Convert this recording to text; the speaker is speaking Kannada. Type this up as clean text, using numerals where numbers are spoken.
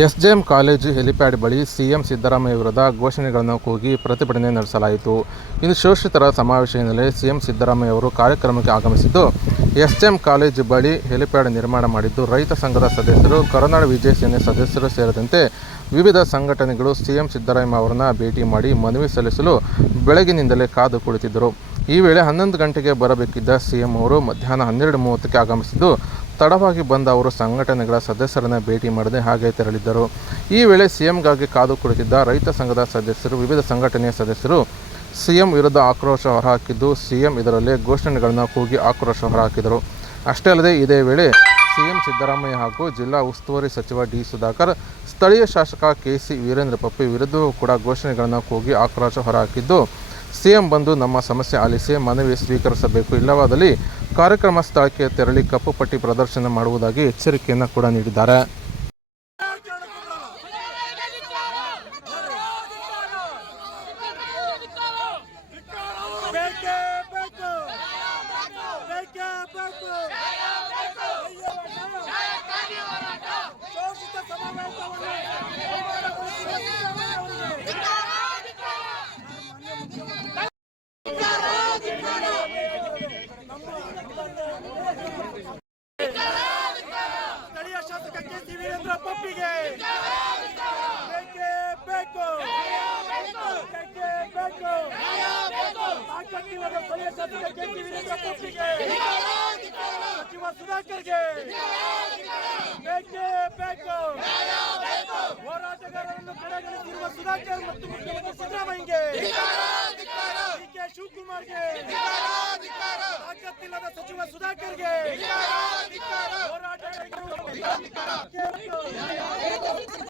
ಎಸ್ಜೆಎಂ ಕಾಲೇಜು ಹೆಲಿಪ್ಯಾಡ್ ಬಳಿ ಸಿಎಂ ಸಿದ್ದರಾಮಯ್ಯ ವಿರುದ್ಧ ಘೋಷಣೆಗಳನ್ನು ಕೂಗಿ ಪ್ರತಿಭಟನೆ ನಡೆಸಲಾಯಿತು. ಇನ್ನು ಶೋಷಿತರ ಸಮಾವೇಶ ಹಿನ್ನೆಲೆ ಸಿಎಂ ಸಿದ್ದರಾಮಯ್ಯ ಅವರು ಕಾರ್ಯಕ್ರಮಕ್ಕೆ ಆಗಮಿಸಿದ್ದು, ಎಸ್ಜೆಎಂ ಕಾಲೇಜು ಬಳಿ ಹೆಲಿಪ್ಯಾಡ್ ನಿರ್ಮಾಣ ಮಾಡಿದ್ದು, ರೈತ ಸಂಘದ ಸದಸ್ಯರು, ಕರುನಾಡ ವಿಜಯ ಸೇನೆ ಸದಸ್ಯರು ಸೇರಿದಂತೆ ವಿವಿಧ ಸಂಘಟನೆಗಳು ಸಿಎಂ ಸಿದ್ದರಾಮಯ್ಯ ಅವರನ್ನು ಭೇಟಿ ಮಾಡಿ ಮನವಿ ಸಲ್ಲಿಸಲು ಬೆಳಗಿನಿಂದಲೇ ಕಾದು ಕುಳಿತಿದ್ದರು. ಈ ವೇಳೆ 11 ಗಂಟೆಗೆ ಬರಬೇಕಿದ್ದ ಸಿಎಂ ಅವರು ಮಧ್ಯಾಹ್ನ 12:30ಕ್ಕೆ ಆಗಮಿಸಿದ್ದು, ತಡವಾಗಿ ಬಂದ ಅವರು ಸಂಘಟನೆಗಳ ಸದಸ್ಯರನ್ನು ಭೇಟಿ ಮಾಡದೆ ಹಾಗೆ ತೆರಳಿದ್ದರು. ಈ ವೇಳೆ ಸಿಎಂಗಾಗಿ ಕಾದು ಕುಳಿತಿದ್ದ ರೈತ ಸಂಘದ ಸದಸ್ಯರು, ವಿವಿಧ ಸಂಘಟನೆಯ ಸದಸ್ಯರು ಸಿಎಂ ವಿರುದ್ಧ ಆಕ್ರೋಶ ಹೊರಹಾಕಿದ್ದು, ಸಿಎಂ ಇದರಲ್ಲೇ ಘೋಷಣೆಗಳನ್ನು ಕೂಗಿ ಆಕ್ರೋಶ ಹೊರಹಾಕಿದರು. ಅಷ್ಟೇ ಅಲ್ಲದೆ ಇದೇ ವೇಳೆ ಸಿಎಂ ಸಿದ್ದರಾಮಯ್ಯ ಹಾಗೂ ಜಿಲ್ಲಾ ಉಸ್ತುವಾರಿ ಸಚಿವ ಡಿ. ಸುಧಾಕರ್, ಸ್ಥಳೀಯ ಶಾಸಕ ಕೆ.ಸಿ. ವೀರೇಂದ್ರ ಪಪ್ಪಿ ವಿರುದ್ಧವೂ ಕೂಡ ಘೋಷಣೆಗಳನ್ನು ಕೂಗಿ ಆಕ್ರೋಶ ಹೊರಹಾಕಿದ್ದು, ಸಿಎಂ ಬಂದು ನಮ್ಮ ಸಮಸ್ಯೆ ಆಲಿಸಿ ಮನವಿ ಸ್ವೀಕರಿಸಬೇಕು, ಇಲ್ಲವಾದಲ್ಲಿ ಕಾರ್ಯಕ್ರಮ ಸ್ಥಳಕ್ಕೆ ತೆರಳಿ ಕಪ್ಪು ಪಟ್ಟಿ ಪ್ರದರ್ಶನ ಮಾಡುವುದಾಗಿ ಎಚ್ಚರಿಕೆಯನ್ನು ಕೂಡ ನೀಡಿದ್ದಾರೆ. ಸ್ಥಳೀಯ ಶಾಸಕ ಕೆ.ಸಿ. ವೀರೇಂದ್ರ ಪಪ್ಪಿಗೆ ಬೇಕು. ತಾಕತ್ತಿಲ್ಲದ ಸ್ಥಳೀಯ ಶಾಸಕ ಕೆ.ಸಿ. ವೀರೇಂದ್ರ ಪಪ್ಪಿಗೆ, ಸಚಿವ ಸುಧಾಕರ್ಗೆ ಬೇಕು. ಹೋರಾಟಗಾರರನ್ನು ಕಡೆಗಣಿಸಿರುವ ಸುಧಾಕರ್ ಮತ್ತು ಮುಖ್ಯಮಂತ್ರಿ ಸಿದ್ದರಾಮಯ್ಯಗೆ, ಡಿ.ಕೆ. ಶಿವಕುಮಾರ್ಗೆ, ತಾಕತ್ತಿಲ್ಲದ ಸಚಿವ ಸುಧಾಕರ್ಗೆ ಹೋರಾಟಗಾರರಿಗೆ